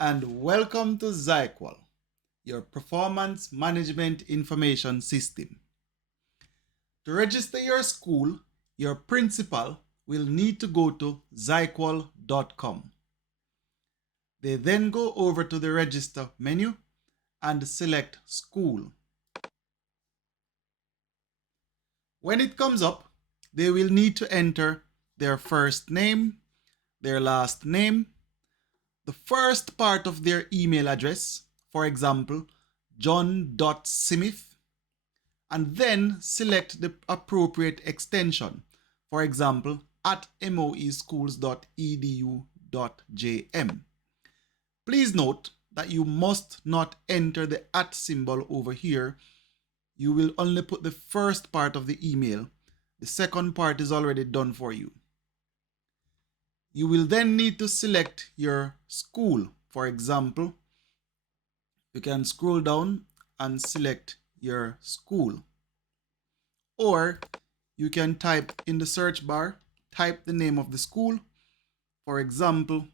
and welcome to Zyqual, your performance management information system. To register your school, your principal will need to go to zyqual.com. They then go over to the register menu and select school. When it comes up, they will need to enter their first name, their last name, the first part of their email address, for example, john.smith, and then select the appropriate extension, for example, at moeschools.edu.jm. Please note that you must not enter the at symbol over here. You will only put the first part of the email. The second part is already done for you. You will then need to select your school. For example, you can scroll down and select your school. Or you can type in the search bar, type the name of the school. For example,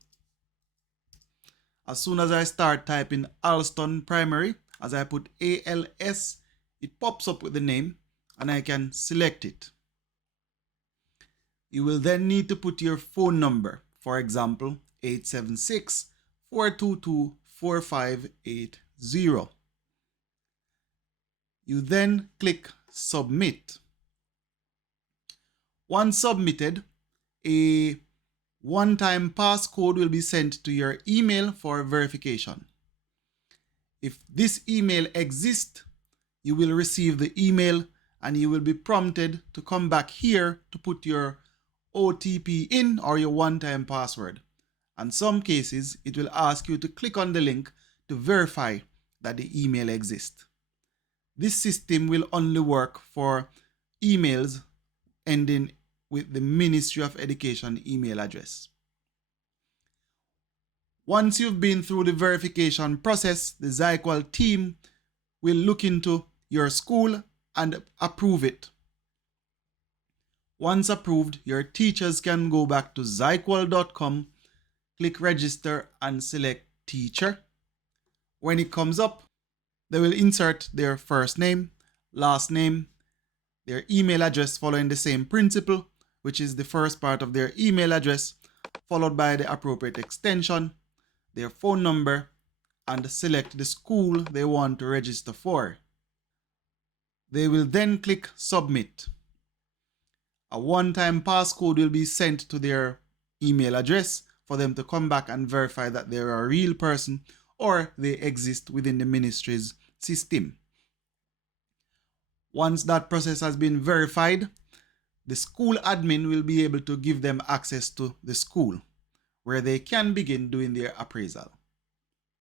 as soon as I start typing Alston Primary, as I put ALS, it pops up with the name and I can select it. You will then need to put your phone number, for example, 876-422-4580. You then click Submit. Once submitted, a one-time passcode will be sent to your email for verification. If this email exists, you will receive the email and you will be prompted to come back here to put your OTP in or your one-time password. In some cases, it will ask you to click on the link to verify that the email exists. This system will only work for emails ending with the Ministry of Education email address. Once you've been through the verification process, the Zyqual team will look into your school and approve it. Once approved, your teachers can go back to zyqual.com, click register and select teacher. When it comes up, they will insert their first name, last name, their email address following the same principle, which is the first part of their email address, followed by the appropriate extension, their phone number, and select the school they want to register for. They will then click Submit. A one-time passcode will be sent to their email address for them to come back and verify that they're a real person or they exist within the ministry's system. Once that process has been verified, the school admin will be able to give them access to the school where they can begin doing their appraisal.